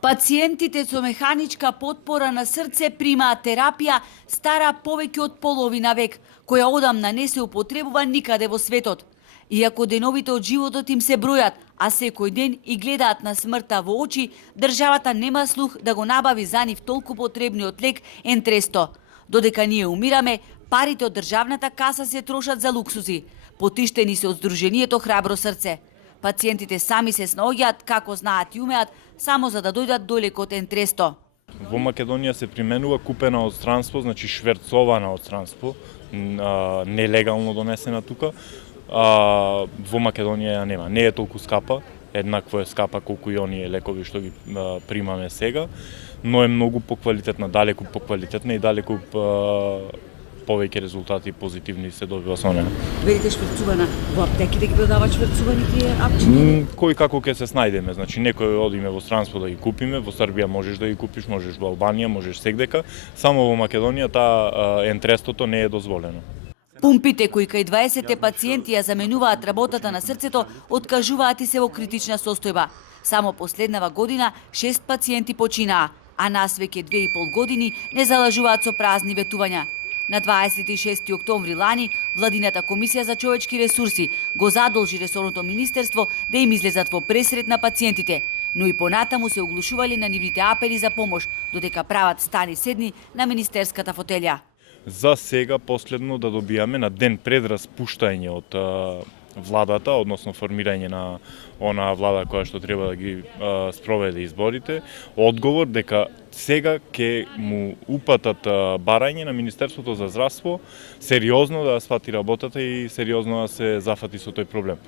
Пациентите со механичка потпора на срце примаат терапија стара повеќе од половина век, која одамна не се употребува никаде во светот. Иако деновите од животот им се бројат, а секој ден и гледаат на смртта во очи, државата нема слух да го набави за нив толку потребниот лек Ентресто. Додека ние умираме, парите од државната каса се трошат за луксузи, потиштени се од Сдруженијето Храбро срце. Пациентите сами се снаоѓаат како знаат и умеат, само за да дојдат до лекот Ентресто. Во Македонија се применува купена од странство, значи шверцована од странство, нелегално донесена тука. Во Македонија ја нема. Не е толку скапа, еднакво е скапа колку и оние лекови што ги примаме сега, но е многу поквалитетна, далеку поквалитетна и далеку повеќе резултати позитивни се добива со неа. Велите шверцувана, во аптеките ги продаваат шверцувани тие апчини? Кој како ќе се снајдеме, значи некој одиме во странство да ги купиме, во Србија можеш да ги купиш, можеш во Албанија, можеш сегдека, само во Македонија таа Ентрестото не е дозволено. Пумпите кои кај 20 пациенти ја заменуваат работата на срцето, откажуваат и се во критична состојба. Само последнава година 6 пациенти починаа, а нас веќе 2,5 години не залажуваат со празни ветувања. На 26 октомври лани, Владината комисија за човечки ресурси го задолжи ресорното министерство да им излезат во пресрет на пациентите, но и понатаму се оглушували на нивните апели за помош, додека прават стани седни на министерската фотелја. За сега последно да добијаме на ден пред распуштање од владата, односно формирање на онаа влада која што треба да ги спроведе изборите, одговор дека сега ќе му упатат барање на Министерството за здравство сериозно да свати работата и сериозно да се зафати со тој проблем.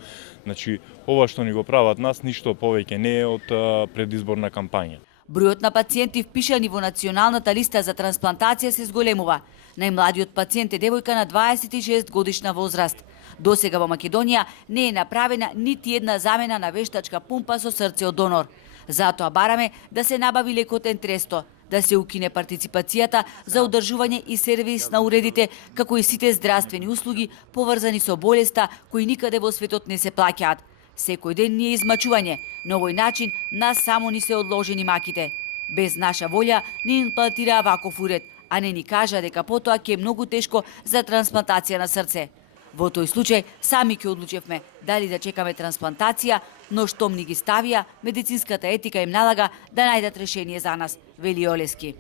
Значи, ова што ни го прават нас, ништо повеќе не е од предизборна кампања. Бројот на пациенти впишани во националната листа за трансплантација се зголемува. Најмладиот пациент е девојка на 26 годишна возраст. Досега во Македонија не е направена нити една замена на вештачка пумпа со срце од донор. Затоа бараме да се набави лекот Ентресто, да се укине партиципацијата за одржување и сервис на уредите, како и сите здравствени услуги поврзани со болеста кои никаде во светот не се плаќаат. Секој ден ни е измачување, на овој начин нас само ни се одложени маките. Без наша волја ни имплантираа ваков уред, а не ни кажа дека потоа ќе е многу тешко за трансплантација на срце. Во тој случај сами ќе одлучевме дали да чекаме трансплантација, но штом ни ги ставија, медицинската етика им налага да најдат решение за нас, вели Олески.